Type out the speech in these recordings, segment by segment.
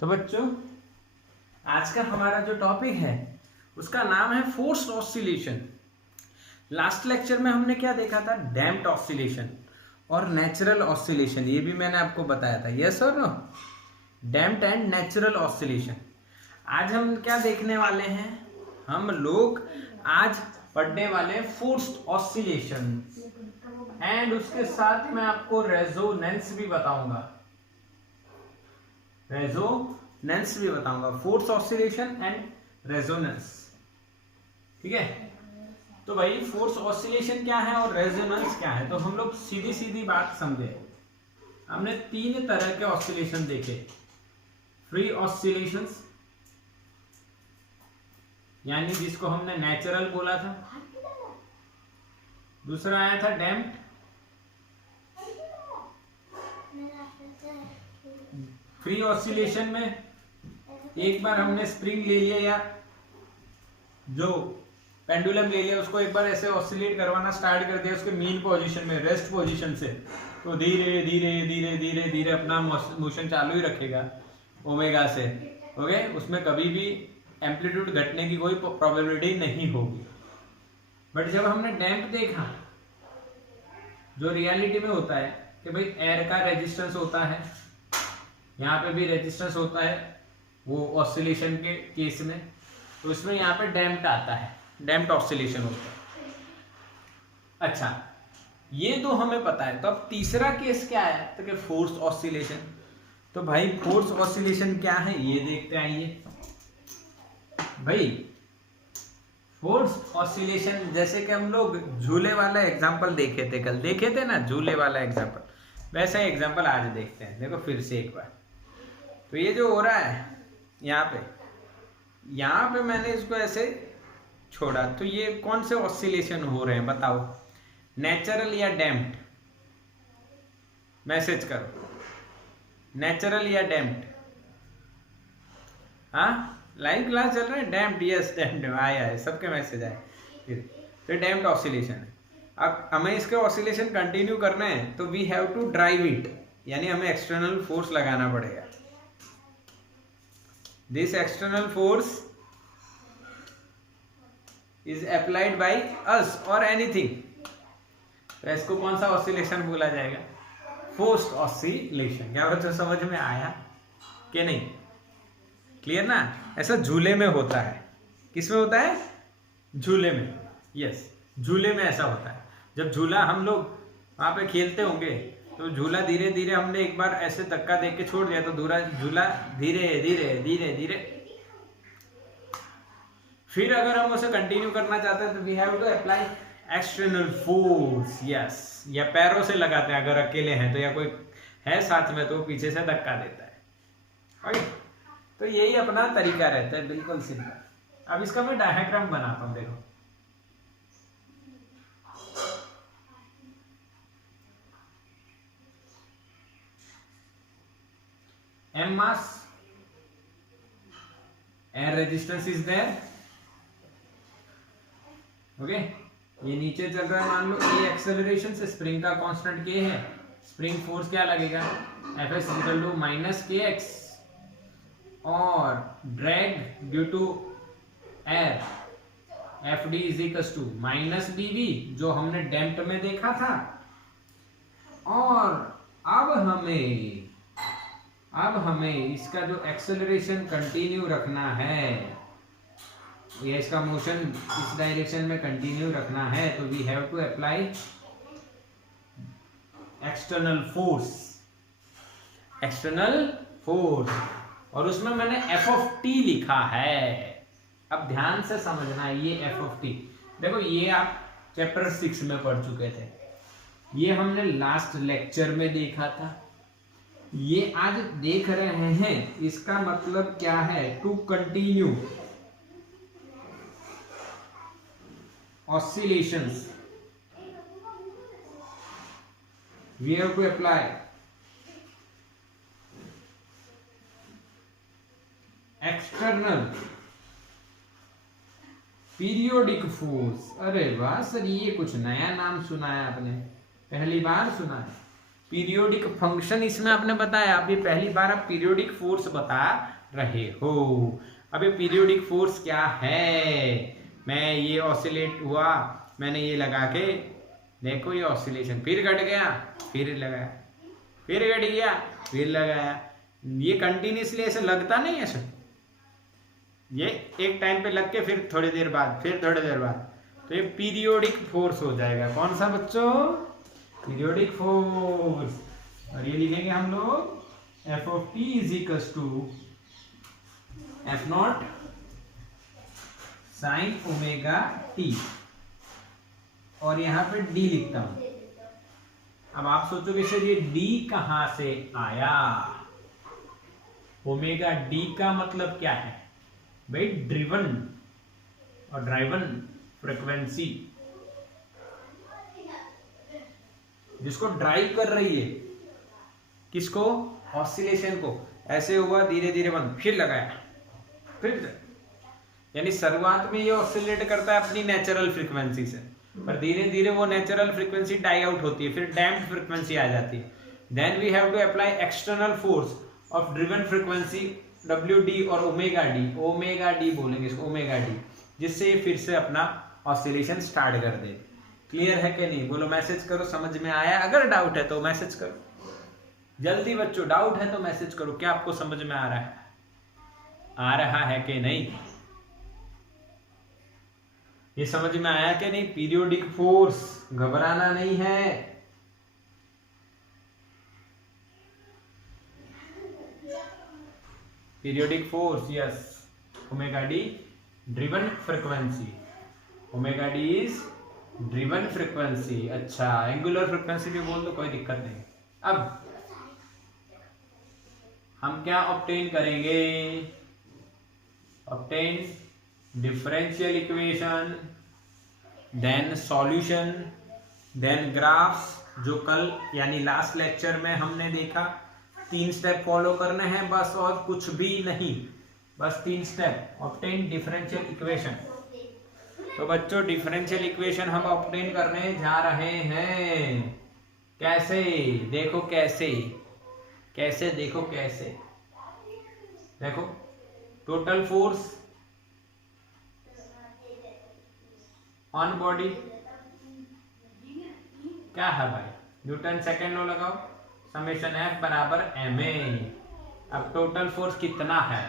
तो बच्चों आज का हमारा जो टॉपिक है उसका नाम है फोर्स्ड ऑसिलेशन। लास्ट लेक्चर में हमने क्या देखा था? डैम्प्ड ऑसिलेशन और नेचुरल ऑसिलेशन। ये भी मैंने आपको बताया था, यस और no? Damped and natural oscillation. आज हम क्या देखने वाले हैं? हम लोग आज पढ़ने वाले फोर्स्ड ऑसिलेशन एंड उसके साथ मैं आपको रेजोनेंस भी बताऊंगा। रेजोनेंस भी बताऊंगा, फोर्स ऑसिलेशन एंड रेजोनेंस। ठीक है, तो भाई फोर्स ऑसिलेशन क्या है और रेजोनेंस क्या है? तो हम लोग सीधी सीधी बात समझे। हमने तीन तरह के ऑसिलेशन देखे। फ्री ऑसिलेशंस यानी जिसको हमने नेचुरल बोला था। दूसरा आया था डैम्प्ड। फ्री ऑसिलेशन में एक बार हमने स्प्रिंग ले लिया या जो पेंडुलम ले लिया, उसको एक बार ऐसे ऑसिलेट करवाना स्टार्ट कर दिया उसके मीन पोजीशन में, रेस्ट पोजीशन से, तो धीरे धीरे धीरे धीरे धीरे अपना मोशन चालू ही रखेगा ओमेगा से। ओके, उसमें कभी भी एम्पलीट्यूड घटने की कोई प्रोबेबिलिटी नहीं होगी। बट जब हमने डैम्प देखा, जो रियलिटी में होता है कि भाई एयर का रेजिस्टेंस होता है, यहाँ पे भी रेजिस्टेंस होता है वो ऑसिलेशन के केस में, तो इसमें यहाँ पे डैम्प्ड आता है, डैम्प्ड ऑसिलेशन होता है। अच्छा, ये तो हमें पता है। तो अब तीसरा केस क्या है? तो कि फोर्स ऑसिलेशन। तो भाई फोर्स ऑसिलेशन क्या है ये देखते आइए। भाई फोर्स ऑसिलेशन, जैसे कि हम लोग झूले वाला एग्जांपल देखे थे, कल देखे थे ना झूले वाला एग्जांपल, वैसा ही एग्जांपल आज देखते हैं। देखो फिर से एक बार। तो ये जो हो रहा है यहाँ पे मैंने इसको ऐसे छोड़ा, तो ये कौन से ऑसिलेशन हो रहे हैं बताओ? नेचुरल या डैम्प्ड? मैसेज करो, नेचुरल या डैम्प्ड? हाँ, लाइव क्लास चल रहा है। डैम्प्ड, यस डैम्प्ड आया है, सबके मैसेज आए। तो डैम्प्ड ऑसिलेशन है। अब हमें इसके ऑसिलेशन कंटिन्यू करना है तो we have to drive it, यानी हमें एक्सटर्नल फोर्स लगाना पड़ेगा। This external force is applied by us और एनीथिंग। तो इसको कौन सा ऑसिलेशन बोला जाएगा? Forced oscillation. क्या बच्चों समझ में आया कि नहीं? क्लियर ना? ऐसा झूले में होता है। किस में होता है? झूले में। यस, झूले में ऐसा होता है। जब झूला हम लोग वहां पे खेलते होंगे तो झूला धीरे धीरे हमने एक बार ऐसे धक्का देख के छोड़ दिया तो झूला धीरे धीरे धीरे धीरे, फिर अगर हम उसे कंटिन्यू करना चाहते हैं तो we have to apply external force. Yes, या पैरों से लगाते हैं अगर अकेले हैं तो, या कोई है साथ में तो पीछे से धक्का देता है। ओके, तो यही अपना तरीका रहता है, बिल्कुल सिंपल। अब इसका मैं डायग्राम बनाता हूं, देखो। M mass, air resistance is there. Okay, ये नीचे चल रहा है, मान लो ये एक्सेलरेशन से स्प्रिंग का कांस्टेंट K है। स्प्रिंग फोर्स क्या लगेगा? Fs equal to minus kx, और drag due to air Fd is equal to minus dv, जो हमने डैम्प्ड में देखा था। और अब हमें इसका जो एक्सेलरेशन कंटिन्यू रखना है, या इसका मोशन इस डायरेक्शन में कंटिन्यू रखना है, तो we have to apply external force. और उसमें मैंने एफ ऑफ टी लिखा है। अब ध्यान से समझना, ये एफ ऑफ टी, देखो ये आप चैप्टर 6 में पढ़ चुके थे, ये हमने लास्ट लेक्चर में देखा था, ये आज देख रहे हैं। इसका मतलब क्या है? To continue oscillations we have to apply external periodic force. अरे वाह सर, ये कुछ नया नाम सुना है आपने, पहली बार सुना है। पीरियोडिक फंक्शन इसमें आपने बताया, अभी पहली बार आप पीरियोडिक फोर्स बता रहे हो। अभी पीरियोडिक फोर्स क्या है? मैं ये ऑसिलेट हुआ, मैंने ये लगा के देखो ये ऑसिलेशन, फिर घट गया, फिर लगाया, फिर घट गया, फिर लगाया, ये कंटिन्यूसली ऐसे लगता नहीं है ऐसे, ये एक टाइम पे लग के फिर थोड़ी देर बाद, फिर थोड़ी देर बाद, तो ये पीरियोडिक फोर्स हो जाएगा। कौन सा बच्चों? Periodic force. और ये लिखेंगे हम लोग F of T is equal to F naught sine omega T, और यहां पे डी लिखता हूं। अब आप सोचोगे सर ये डी कहां से आया? ओमेगा डी का मतलब क्या है भाई? ड्रिवन और ड्राइवन फ्रीक्वेंसी, जिसको ड्राइव कर रही है, किसको? ऑसिलेशन को। ऐसे हुआ, धीरे धीरे बंद, फिर लगाया, फिर, यानी शुरुआत में ये ऑसिलेट करता है अपनी नेचुरल फ्रीक्वेंसी से, पर धीरे धीरे वो नेचुरल फ्रीक्वेंसी डाई आउट होती है, फिर डैम्प्ड फ्रीक्वेंसी आ जाती है। Then we have to apply external force of driven frequency W D और ओमेगा डी, ओमेगा डी बोलेंगे इसको, ओमेगा डी, जिससे ये फिर से अपना ऑसिलेशन स्टार्ट कर दे। क्लियर है कि नहीं? बोलो, मैसेज करो, समझ में आया? अगर डाउट है तो मैसेज करो जल्दी बच्चों, डाउट है तो मैसेज करो। क्या आपको समझ में आ रहा है? आ रहा है कि नहीं? ये समझ में आया कि नहीं? पीरियोडिक फोर्स, घबराना नहीं है। Periodic force, yes, omega D driven frequency, omega D is driven frequency. अच्छा, एंगुलर फ्रीक्वेंसी भी बोल दो, कोई दिक्कत नहीं। अब हम क्या ऑब्टेन करेंगे? Obtain differential equation, then solution, then graphs, जो कल यानी लास्ट लेक्चर में हमने देखा। 3 स्टेप फॉलो करने हैं बस, और कुछ भी नहीं, बस 3 स्टेप। Obtain differential equation. तो बच्चों डिफरेंशियल इक्वेशन हम ऑब्टेन करने जा रहे हैं। कैसे? देखो कैसे, कैसे देखो, कैसे देखो। टोटल फोर्स ऑन बॉडी क्या है भाई? न्यूटन सेकेंड लॉ लगाओ, समेशन एफ बराबर एम ए। अब टोटल फोर्स कितना है?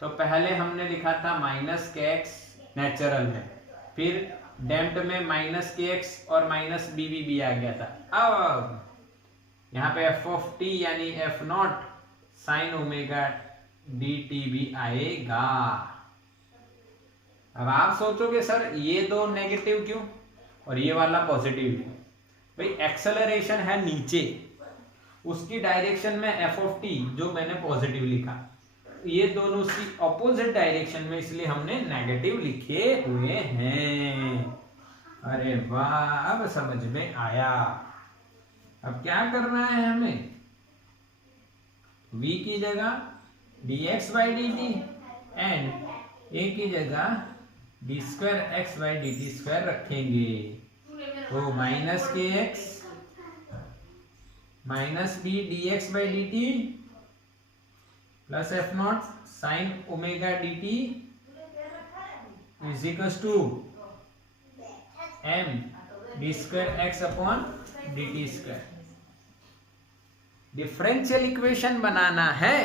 तो पहले हमने लिखा था माइनस के एक्स नेचुरल में, फिर डैम्प्ड में माइनस के एक्स और माइनस बी भी आ गया था। अब यहाँ पे एफ ऑफ टी यानी F naught sine omega D T भी आएगा। अब आप सोचोगे सर ये दो नेगेटिव क्यों और ये वाला पॉजिटिव क्यों? भाई एक्सेलरेशन है नीचे, उसकी डायरेक्शन में एफ ऑफ टी जो मैंने पॉजिटिव लिखा, ये दोनों उसकी ऑपोजिट डायरेक्शन में, इसलिए हमने नेगेटिव लिखे हुए हैं। अरे वाह, अब समझ में आया। अब क्या करना है हमें? v की जगह dx by D T and a की जगह d square X by D T square रखेंगे। तो minus K X minus B D X by D T plus F naught sine omega D T is equal to M D square X upon D T square. Differential equation बनाना है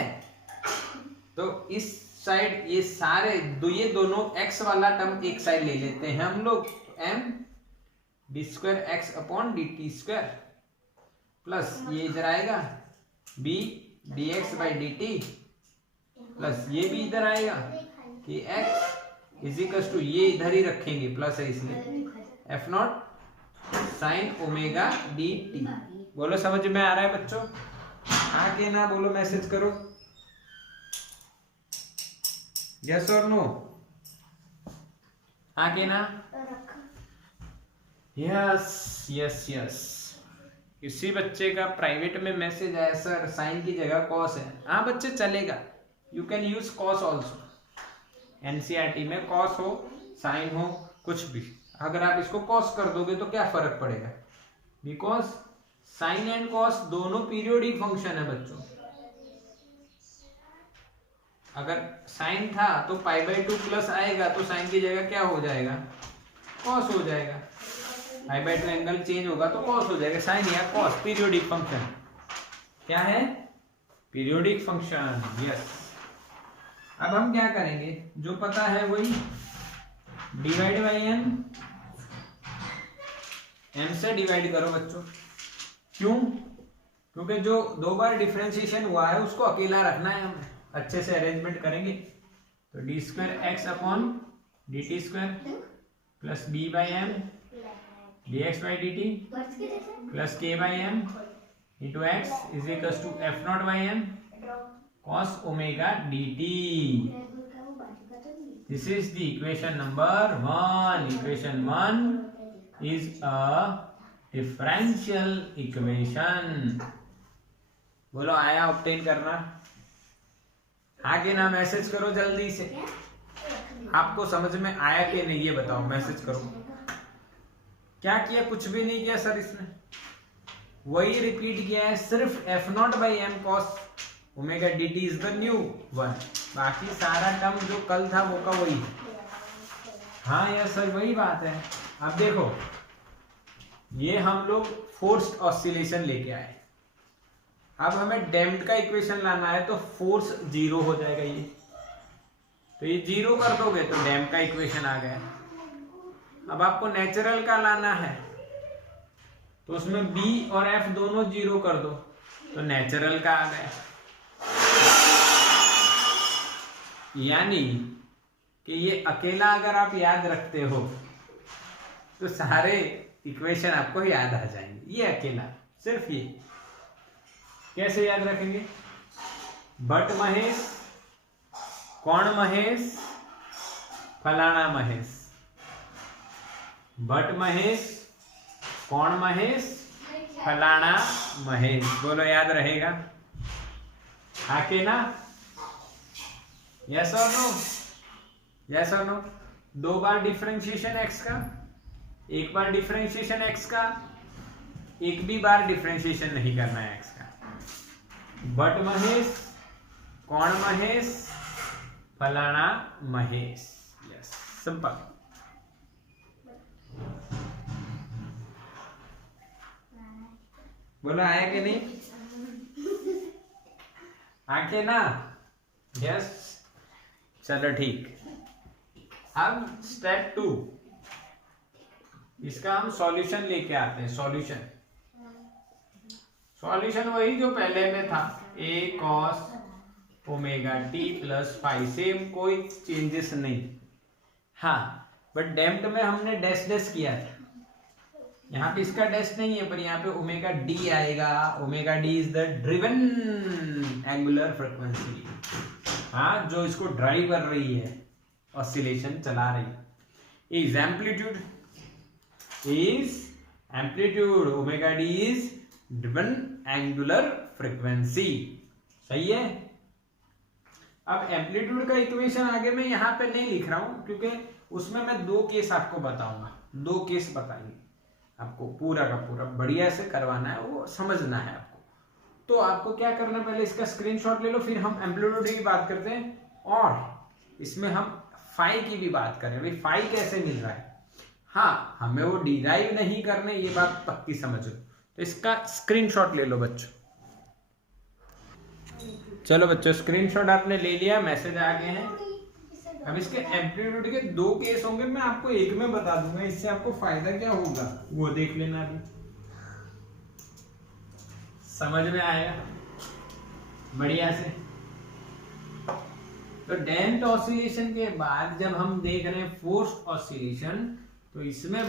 तो इस side ये सारे ये दोनों x वाला term एक साइड ले लेते हैं हम लोग, m D square X upon D T square plus ये इधर आएगा b D X by D T plus ये भी इधर आएगा कि x इज इक्वल टू, ये इधर ही रखेंगे प्लस है इसलिए F naught sine omega D T. बोलो समझ में आ रहा है बच्चों? हाँ के ना बोलो, मैसेज करो यस और नो। हाँ के ना? Yes yes yes. किसी बच्चे का प्राइवेट में मैसेज आया सर साइन की जगह कॉस है। हाँ बच्चे चलेगा, you can use cos also. NCERT में कॉस हो साइन हो कुछ भी, अगर आप इसको कॉस कर दोगे तो क्या फर्क पड़ेगा? बिकॉज साइन एंड कॉस दोनों पीरियोडिक फंक्शन है बच्चों। अगर साइन था तो π/2 प्लस आएगा तो साइन की जगह क्या हो जाएगा, कॉस हो जाएगा। π/2 एंगल चेंज होगा तो कॉस हो जाएगा। साइन या कॉस पीरियोडिक फंक्शन क्या है, पीरियोडिक फंक्शन। यस, अब हम क्या करेंगे, जो पता है वही डिवाइड बाई एम, एम से डिवाइड करो बच्चों। क्यों, क्योंकि जो दो बार डिफरेंशिएशन हुआ है उसको अकेला रखना है, हमें अच्छे से अरेंजमेंट करेंगे। तो D square X upon D T square plus B by M D X by D T plus K by M into X is equal to F naught by M cos omega D T. This is the equation number 1। Equation 1 is a differential equation. बोलो आया obtain करना, आगे ना message करो जल्दी से। आपको समझ में आया कि नहीं ये बताओ, मैसेज करो। क्या किया, कुछ भी नहीं किया सर, इसमें वही रिपीट किया है, सिर्फ F naught by M cos omega D T is the new one. बाकी सारा टर्म जो कल था वो का वही। हाँ यार सर वही बात है। अब देखो ये हम लोग फोर्स्ड ऑसिलेशन लेके आए, अब हमें डैम्प्ड का इक्वेशन लाना है तो फोर्स 0 हो जाएगा ये, तो ये 0 कर दोगे तो डैम्प्ड का इक्वेशन आ गया। अब आपको नेचुरल का लाना है तो उसमें b और f दोनों 0 कर दो तो नेचुरल का आ गया। यानी कि ये अकेला अगर आप याद रखते हो तो सारे इक्वेशन आपको याद आ जाएंगे। ये अकेला सिर्फ ये कैसे याद रखेंगे, बट महेश, कौन महेश, फलाना महेश। बट महेश, कौन महेश, फलाना महेश। बोलो याद रहेगा आके ना, यस और नो, यस और नो। 2 बार डिफरेंशिएशन एक्स का, 1 बार डिफरेंशिएशन एक्स का, 1 भी बार डिफरेंशिएशन नहीं करना है एक्स का। बट महेश, कौन महेश, फलाना महेश। Yes, simple. बोला आया कि नहीं, आके ना, यस। चलो ठीक। अब स्टेप 2, इसका हम सॉल्यूशन लेके आते हैं। सॉल्यूशन वही जो पहले में था, a cos omega t plus five, same, कोई चेंजेस नहीं। हाँ, बट डैम्प्ड में हमने डैश डैश किया था, यहाँ पे इसका डैश नहीं है, पर यहाँ पे ओमेगा d आएगा। Omega d is the driven angular frequency. हाँ, जो इसको ड्राइव कर रही है, ऑसिलेशन चला रही है। Is amplitude, omega d is driven angular frequency. सही है। अब एम्पलीट्यूड का इक्वेशन आगे मैं यहाँ पे नहीं लिख रहा हूं क्योंकि उसमें मैं 2 केस आपको बताऊंगा। 2 केस बताएंगे आपको, पूरा का पूरा बढ़िया से करवाना है, वो समझना है आपको। तो आपको क्या करना, पहले इसका स्क्रीनशॉट ले लो, फिर हम एम्पलीट्यूड की बात करते हैं और इसमें हम फाई की भी बात करें। भाई फाई कैसे मिल रहा है, हाँ हमें वो डिराइव नहीं करने, ये बात पक्की समझ लो। तो इसका स्क्रीनशॉट ले लो बच्चों। चलो बच्चों, स्क्रीनशॉट आपने ले लिया, मैसेज आ गए हैं। अब इसके एम्पलीट्यूड के 2 केस होंगे, मैं आपको एक में बता दूंगा, इससे आपको फायदा क्या होगा वो देख लेना अभी, समझ में आएगा बढ़िया से। तो डैम्प्ड ऑसिलेशन के बाद जब हम देख रहे हैं फोर्स्ड ऑसिलेशन, तो इसमें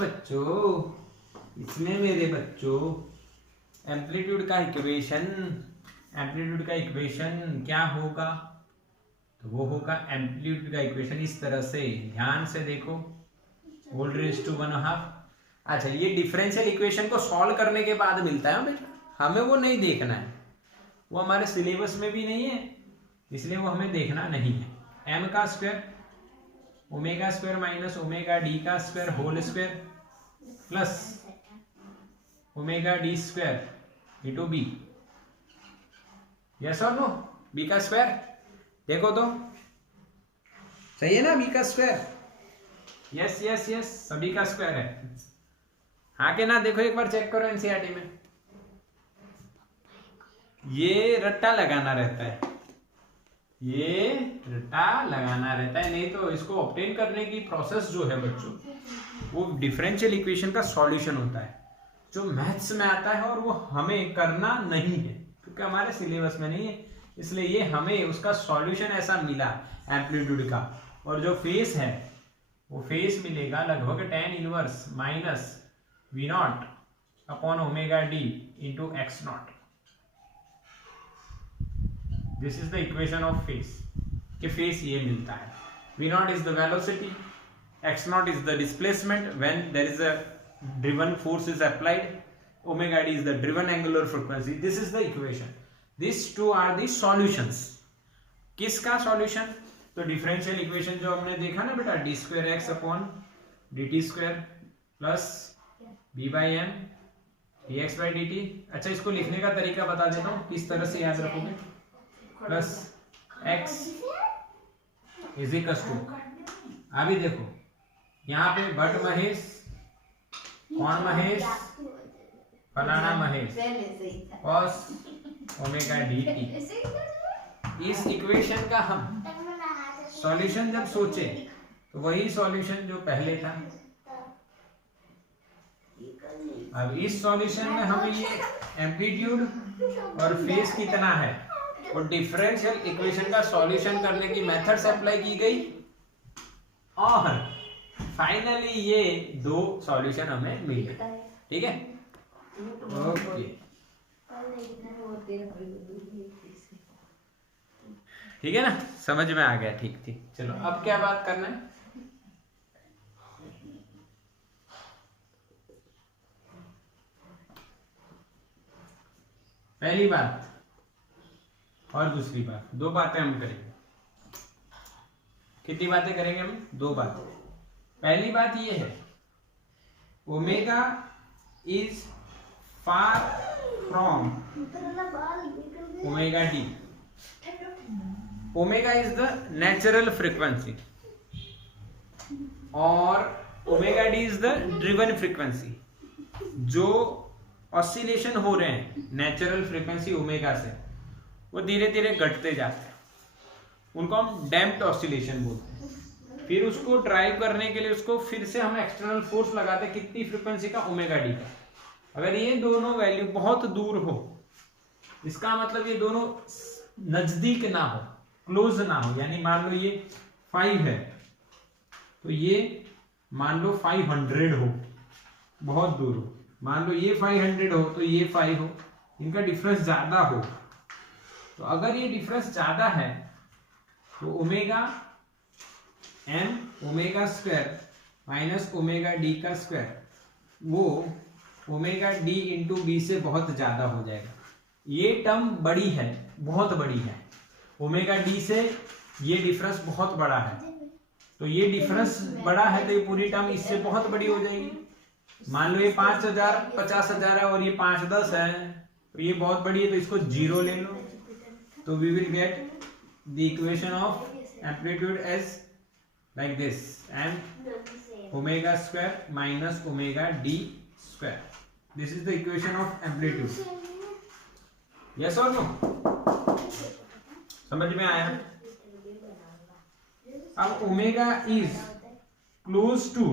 मेरे बच्चों एम्पलीट्यूड का इक्वेशन क्या होगा, तो वो होगा एम्पलीट्यूड का इक्वेशन इस तरह से, ध्यान से देखो, वोल्ट रेज़ टू 1/2। अच्छा, ये डिफरेंशियल इक्वेशन को सॉल्व करने के बाद मिलता है बेटा, हमें वो नहीं देखना है, वो हमारे सिलेबस में भी नहीं है, इसलिए वो हमें देखना नहीं है। m का square omega square minus omega D का square whole square plus omega D square into B, yes और नो, बी का स्क्वायर, देखो तो सही है ना, बी का स्क्वायर, यस यस यस, सभी का स्क्वायर है, हाँ के ना, देखो एक बार चेक करो एनसीईआरटी में, ये रट्टा लगाना रहता है, ये रट्टा लगाना रहता है, नहीं तो इसको ऑब्टेन करने की प्रोसेस जो है बच्चों, वो डिफरेंशियल इक्वेशन का सॉल्यूशन होता है जो मैथ्स में आता है, और वो हमें करना नहीं है क्योंकि हमारे सिलेबस में नहीं है, इसलिए ये हमें उसका सॉल्यूशन ऐसा मिला एम्पलीट्यूड का, और जो फेस है वो फेस मिलेगा लगभग tan inverse minus V naught upon omega D into X naught. This is the equation of phase, कि फेस ये मिलता है, V naught is the velocity, X naught is the displacement when there is a driven force is applied, omega d is the driven angular frequency, this is the equation, these two are the solutions। किसका solution? तो differential equation जो हमने देखा ना बेटा, D square X upon D T square plus B by M D X by D T. अच्छा, इसको लिखने का तरीका बता देता हूँ किस तरह से याद रखोगे, plus X is equal to, अभी देखो यहाँ पे बट महेश, कौन महेश, फलाना Mahesh, cos omega D T. इस इक्वेशन का हम सॉल्यूशन जब सोचे तो वही सॉल्यूशन जो पहले था, अब इस सॉल्यूशन में हमें ये एम्पलीट्यूड और फेस कितना है, और डिफरेंशियल इक्वेशन का सॉल्यूशन करने की मेथड्स अप्लाई की गई, और फाइनली ये दो सॉल्यूशन हमें मिले। ठीक है, ओके, ठीक है ना, समझ में आ गया, ठीक ठीक। चलो अब क्या बात करना है, पहली बात और दूसरी बात, दो बातें हम करेंगे। कितनी बातें करेंगे हम? दो बातें। पहली बात ये है, omega is far from omega D, omega is the natural frequency और omega D is the driven frequency. जो ऑसिलेशन हो रहे हैं नेचुरल फ्रीक्वेंसी ओमेगा से, वो धीरे धीरे घटते जाते हैं, उनको हम डैम्प्ड ऑसिलेशन बोलते हैं। फिर उसको ड्राइव करने के लिए उसको फिर से हम एक्सटर्नल फोर्स लगाते हैं, कितनी फ्रीक्वेंसी का, ओमेगा डी का। अगर ये दोनों वैल्यू बहुत दूर हो, इसका मतलब ये दोनों नजदीक ना हो, क्लोज ना हो, यानी मान लो ये 5 है तो ये मान लो 500 हो, बहुत दूर हो, मान लो ये 500 हो तो ये 5 हो, इनका डिफरेंस ज्यादा हो, तो अगर ये डिफरेंस ज्यादा है तो omega M omega square minus omega D का स्क्वायर, वो ओमेगा डी इंटू बी से बहुत ज्यादा हो जाएगा। ये टर्म बड़ी है, बहुत बड़ी है, ओमेगा डी से ये डिफरेंस बहुत बड़ा है, तो ये डिफरेंस बड़ा है तो ये पूरी टर्म इससे बहुत बड़ी हो जाएगी। मान लो ये 5000 50,000 है और ये 510 है, तो ये बहुत बड़ी है, तो इसको 0 ले लो, तो we will get the equation of amplitude as like this, and omega square minus omega d square, this is the equation of amplitude, yes or no? समझ में आया? अब omega is close to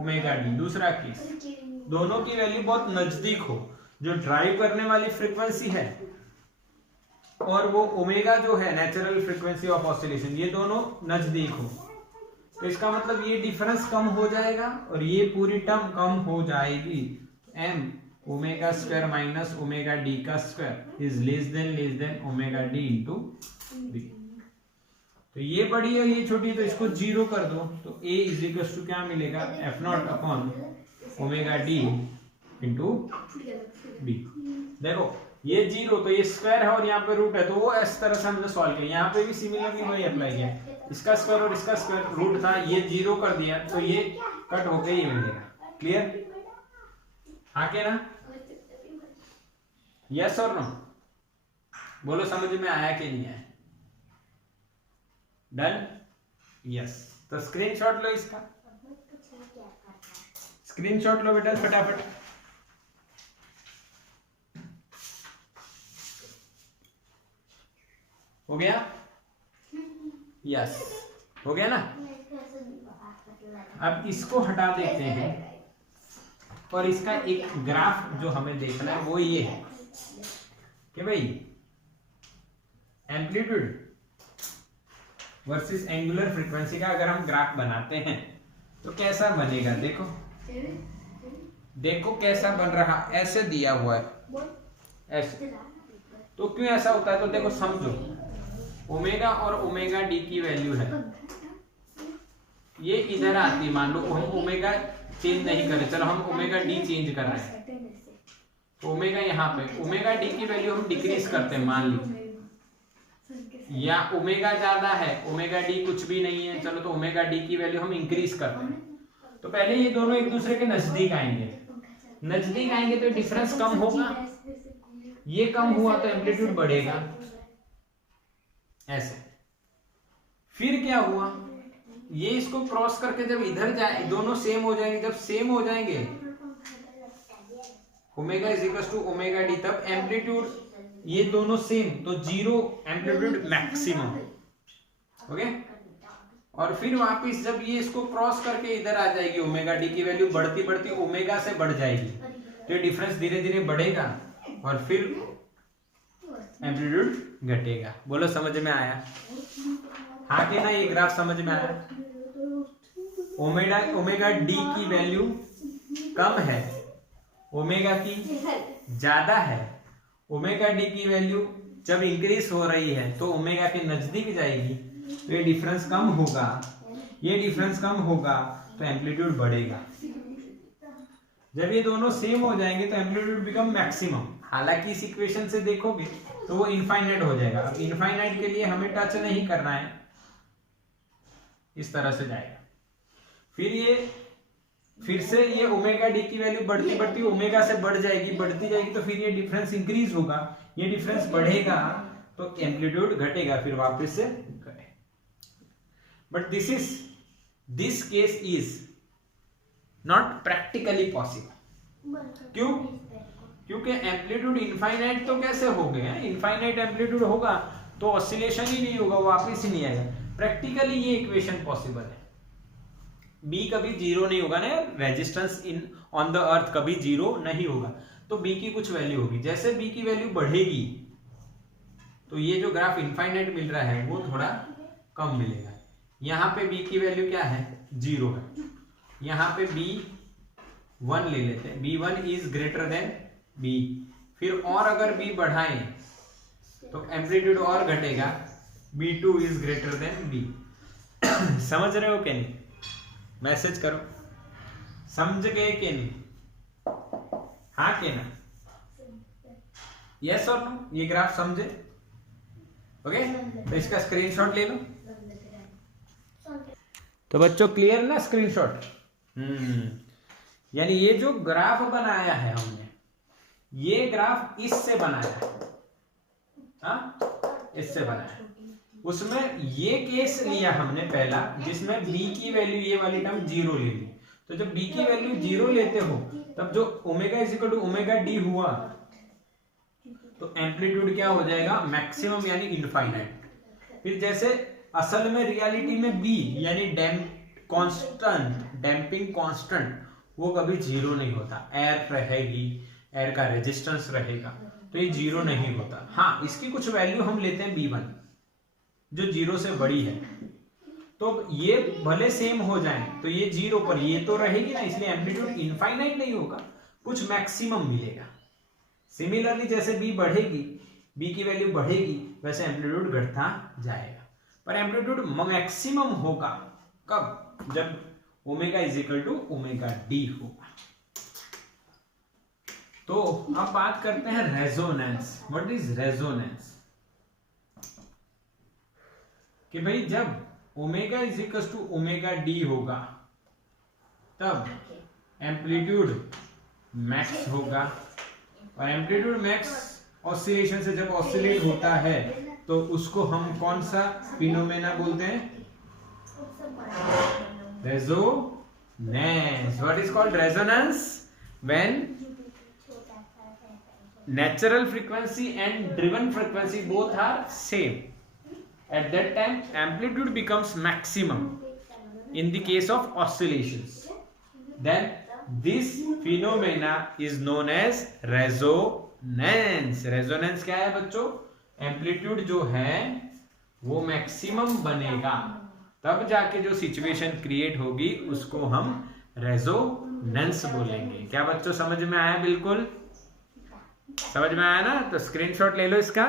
omega D, दूसरा case, दोनों की value बहुत नजदीक हो, जो ड्राइव करने वाली फ्रीक्वेंसी है और वो ओमेगा जो है नेचुरल फ्रीक्वेंसी ऑफ ऑसिलेशन, ये दोनों नजदीक हो, तो इसका मतलब ये डिफरेंस कम हो जाएगा और ये पूरी टर्म कम हो जाएगी। m omega square minus omega D का square is less than omega D into B. तो ये बड़ी है, ये छोटी है, तो इसको 0 कर दो, तो a इज इक्वल टू क्या मिलेगा, F naught upon omega D into B. देखो ये 0 तो ये स्क्वायर है और यहाँ पे रूट है, तो वो इस तरह से हमने सॉल्व किया, यहाँ पे भी सिमिलरली वही अप्लाई किया, इसका स्क्वायर और इसका स्क्वायर रूट था, ये 0 कर दिया तो ये कट होके ये मिलेगा। क्लियर? हाँ क्या ना? यस और नो? बोलो समझ में आया कि नहीं आया? डन? यस। तो स्क्रीनशॉट लो इसका, स्क्रीनशॉट लो बेटा फटाफट। हो गया? यस, हो गया ना? अब इसको हटा देते हैं और इसका एक ग्राफ जो हमें देखना है वो ये है कि भाई एम्पलीट्यूड वर्सेस एंगुलर फ्रीक्वेंसी का अगर हम ग्राफ बनाते हैं तो कैसा बनेगा। देखो देखो कैसा बन रहा, ऐसे दिया हुआ है ऐसे। तो क्यों ऐसा होता है? तो देखो समझो, ओमेगा और ओमेगा डी की वैल्यू है, ये इधर आती है। मान लो हम ओमेगा चेंज नहीं कर रहे, चलो हम ओमेगा डी चेंज कर रहे हैं, तो ओमेगा यहाँ पे ओमेगा डी की वैल्यू हम डिक्रीज करते हैं मान लीजिए, या ओमेगा ज्यादा है, ओमेगा डी कुछ भी नहीं है, चलो तो ओमेगा डी की वैल्यू हम इंक्रीज करते हैं। तो पहले ये दोनों एक दूसरे के नजदीक आएंगे, नजदीक आएंगे तो डिफरेंस कम होगा, ये कम हुआ तो एम्पलीट्यूड बढ़ेगा ऐसे। फिर क्या हुआ, ये इसको क्रॉस करके जब इधर जाए, दोनों सेम हो जाएंगे, जब सेम हो जाएंगे omega is equal to omega D, तब एम्पलीट्यूड ये दोनों सेम, तो जीरो एम्पलीट्यूड मैक्सिमम। ओके, और फिर वापिस जब ये इसको क्रॉस करके इधर आ जाएगी, ओमेगा डी की वैल्यू बढ़ती बढ़ती ओमेगा से बढ़ जाएगी, तो ये डिफरेंस धीरे धीरे बढ़ेगा और फिर एम्पलीट्यूड घटेगा। बोलो समझ में आया? हाँ कि ना? ये ग्राफ समझ में आया? ओमेगा डी की वैल्यू कम है, ओमेगा की ज्यादा है, ओमेगा डी की वैल्यू जब इंक्रीज हो रही है तो ओमेगा के नजदीक जाएगी, तो ये डिफरेंस कम होगा, ये डिफरेंस कम होगा तो एम्पलीट्यूड बढ़ेगा। जब ये दोनों सेम हो जाएंगे तो एम्पलीट्यूड बिकम मैक्सिमम। हालांकि इस इक्वेशन से देखोगे तो वो इनफाइनाइट हो जाएगा। अब इनफाइनाइट के लिए हमें टच नहीं करना है, इस तरह से जाएगा। फिर से ये ओमेगा डी की वैल्यू बढ़ती बढ़ती ओमेगा से बढ़ जाएगी, बढ़ती जाएगी, तो फिर ये डिफरेंस इंक्रीज होगा, ये डिफरेंस बढ़ेगा तो एम्पलीट्यूड घटेगा, फिर वापस से घटे। But this case is not practically possible. क्यों? क्योंकि एम्पलीट्यूड इनफाइनाइट तो कैसे हो गया, इनफाइनाइट एम्पलीट्यूड होगा तो ऑसिलेशन ही नहीं होगा, वापस ही नहीं आएगा। प्रैक्टिकली ये इक्वेशन पॉसिबल है। बी कभी जीरो नहीं होगा ना, resistance in on the earth कभी जीरो नहीं होगा, तो बी की कुछ वैल्यू होगी। जैसे बी की वैल्यू बढ़ेगी तो ये जो ग्राफ इनफाइनाइट मिल रहा है वो थोड़ा कम मिलेगा। यहाँ पे बी की वैल्यू क्या है, जीरो है। यहाँ पे बी वन ले लेते हैं, B one is greater than B. फिर और अगर बी बढ़ाएं तो एम्पलीट्यूड और घटेगा, B two is greater than B. समझ रहे हो क्या नहीं? मैसेज करो, समझ गए कि नहीं? हाँ के ना? यस और नो? ये ग्राफ समझे? ओके, तो इसका स्क्रीनशॉट ले लो। तो बच्चों क्लियर ना स्क्रीनशॉट? यानी ये जो ग्राफ बनाया है हमने, ये ग्राफ इससे बनाया है, हाँ इससे बनाया। उसमें ये केस लिया हमने पहला, जिसमें b की वैल्यू ये वाली टर्म जीरो ले ली। तो जब b की वैल्यू जीरो लेते हो तब जो omega is equal to omega D हुआ तो एम्पलीट्यूड क्या हो जाएगा, मैक्सिमम यानी इनफाइनाइट। फिर जैसे असल में रियलिटी में b यानी डैम्पिंग कांस्टेंट वो कभी जीरो नहीं होता, एयर रहेगी, एयर का रेजिस्टेंस रहेगा, तो ये जीरो नहीं होता। हाँ, इसकी कुछ वैल्यू हम लेते हैं b1 जो जीरो से बड़ी है, तो ये भले सेम हो जाए तो ये जीरो पर ये तो रहेगी ना, इसलिए एम्पलीट्यूड इनफाइनाइट नहीं होगा, कुछ मैक्सिमम मिलेगा। सिमिलरली जैसे b बढ़ेगी, b की वैल्यू बढ़ेगी, वैसे एम्पलीट्यूड घटता जाएगा, पर एम्पलीट्यूड मैक्सिमम होगा कब, जब omega is equal to omega D होगा। तो अब बात करते हैं रेजोनेंस। What is resonance? कि भाई जब omega is equal to omega D होगा तब एम्पलीट्यूड मैक्स होगा, और एम्पलीट्यूड मैक्स ऑसिलेशन से जब ऑसिलेट होता है तो उसको हम कौन सा फिनोमेना बोलते हैं? Resonance. What is called resonance? When natural frequency and driven frequency both are same, at that time amplitude becomes maximum in the case of oscillations. Then this phenomena is known as resonance. resonance क्या है बच्चों? Amplitude जो है वो maximum बनेगा, तब जाके जो सिचुएशन क्रिएट होगी उसको हम रेजोनेंस बोलेंगे. क्या बच्चों समझ में आया? बिल्कुल समझ में आया ना? तो स्क्रीनशॉट ले लो इसका.